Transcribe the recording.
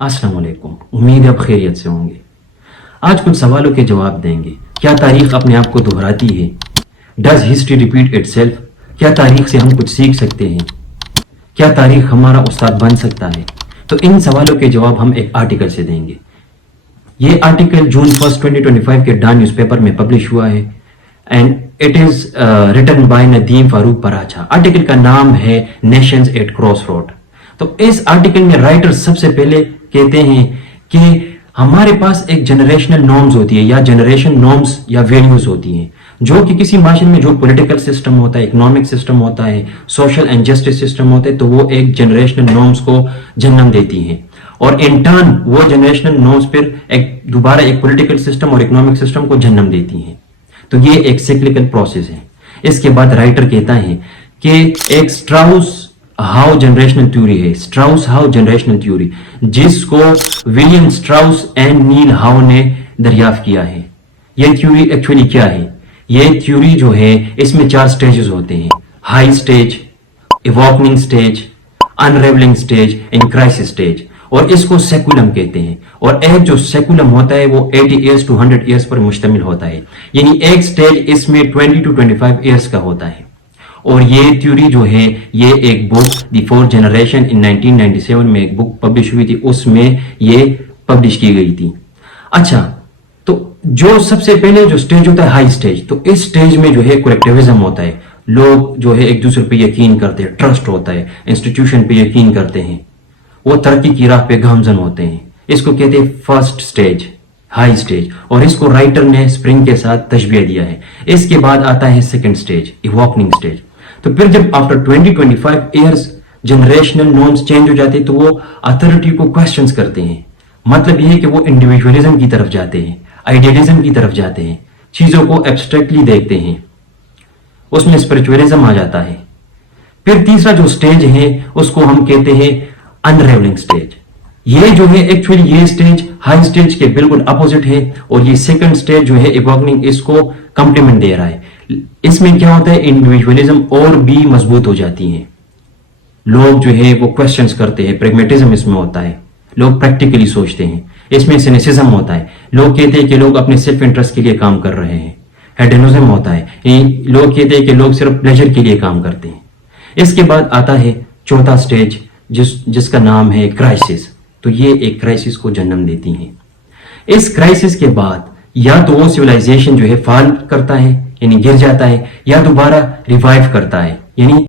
السلام علیکم، امید ہے آپ خیریت سے ہوں گے۔ آج کچھ سوالوں کے جواب دیں گے۔ کیا تاریخ اپنے آپ کو دہراتی ہے؟ Does history repeat it self? کیا تاریخ سے ہم کچھ سیکھ سکتے ہیں؟ کیا تاریخ ہمارا استاد بن سکتا ہے؟ تو ان سوالوں کے جواب ہم ایک آرٹیکل سے دیں گے۔ یہ آرٹیکل جون 1 2025 کے ڈان نیوز پیپر میں پبلش ہوا ہے and it is written by Nadeem Farooq Paracha. Article کا نام ہے نیشنز ایٹ کراس روڈ۔ تو اس آرٹیکل میں رائٹر سب سے پہلے کہتے ہیں کہ ہمارے پاس ایک جنریشنل نارمز ہوتی ہے یا جنریشن نارمز یا ویلیوز ہوتی ہیں جو کہ کسی معاشرے میں جو پولیٹیکل سسٹم ہوتا ہے، اکنامک سسٹم ہوتا ہے، سوشل اینڈ جسٹس سسٹم ہوتے ہیں، تو وہ ایک جنریشنل نارمز کو جنم دیتی ہیں اور ان ٹرن وہ جنریشنل نارمز پھر دوبارہ ایک پولیٹیکل سسٹم اور اکنامک سسٹم کو جنم دیتی ہیں۔ تو یہ ایک سائیکلیکل پروسیس ہے۔ اس کے بعد رائٹر کہتا ہے کہ ایک اسٹراؤس ہاؤ جنریشنل تھیوری ہے، اسٹراؤس ہاؤ جنریشنل تھیوری، جس کو ولیم اسٹراؤس اینڈ نیل ہاؤ نے دریافت کیا ہے۔ یہ تھیوری ایکچولی کیا ہے؟ یہ تھیوری جو ہے اس میں 4 سٹیجز ہوتے ہیں: high stage, awakening stage, unravelling stage and crisis stage, اور اس کو سیکولم کہتے ہیں۔ اور ایک جو سیکولم ہوتا ہے وہ 80 ایئرس ٹو 100 ایئرس پر مشتمل ہوتا ہے، یعنی ایک سٹیج اس میں 20 ٹو 25 ایئرس کا ہوتا ہے۔ اور یہ تھیوری جو ہے یہ ایک بک دی 4th جنریشن ان 1997 میں ایک بک پبلش ہوئی تھی، اس میں یہ پبلش کی گئی تھی۔ اچھا، تو جو سب سے پہلے جو سٹیج ہوتا ہے ہائی سٹیج، تو اس سٹیج میں جو ہے کولیکٹیوزم ہوتا ہے، لوگ جو ہے ایک دوسرے پہ یقین کرتے ہیں، ٹرسٹ ہوتا ہے، انسٹیٹیوشن پہ یقین کرتے ہیں، وہ ترقی کی راہ پہ گامزن ہوتے ہیں۔ اس کو کہتے ہیں فرسٹ سٹیج، ہائی سٹیج، اور اس کو رائٹر نے اسپرنگ کے ساتھ تشبیہ دیا ہے۔ اس کے بعد آتا ہے سیکنڈ سٹیج، ایواکننگ سٹیج۔ تو پھر جب after 20-25 years generational norms change ہو جاتے ہیں تو وہ اتھارٹی کو کوشچنز کرتے ہیں۔ مطلب یہ ہے کہ وہ انڈیویجولزم کی طرف جاتے ہیں، آئیڈیلزم کی طرف جاتے ہیں، چیزوں کو ایبسٹریکٹلی دیکھتے ہیں، اس میں اسپرچولیزم آ جاتا ہے۔ پھر تیسرا جو سٹیج ہے اس کو ہم کہتے ہیں انریولنگ سٹیج۔ یہ جو ہے ایکچولی یہ سٹیج ہائی سٹیج کے بالکل اپوزٹ ہے، اور یہ سیکنڈ سٹیج جو ہے ایواکننگ اس کو کمپلیمنٹ دے رہا ہے۔ اس میں کیا ہوتا ہے، انڈیویجولزم اور بھی مضبوط ہو جاتی ہیں، لوگ جو ہے وہ کوشچنز کرتے ہیں، پریگمیٹزم اس میں ہوتا ہے، لوگ پریکٹیکلی سوچتے ہیں، اس میں سینیسزم ہوتا ہے، لوگ کہتے ہیں کہ لوگ اپنے سیلف انٹرسٹ کے لیے کام کر رہے ہیں، ہیڈنزم ہوتا ہے، لوگ کہتے ہیں کہ لوگ صرف پلیجر کے لیے کام کرتے ہیں۔ اس کے بعد آتا ہے چوتھا سٹیج جس کا نام ہے کرائسس۔ تو یہ ایک کرائسس کو جنم دیتی ہیں۔ اس کرائسس کے بعد یا تو وہ سویلائزیشن جو ہے فال کرتا ہے، یعنی گر جاتا ہے، یا دوبارہ ریوائیو کرتا ہے، یعنی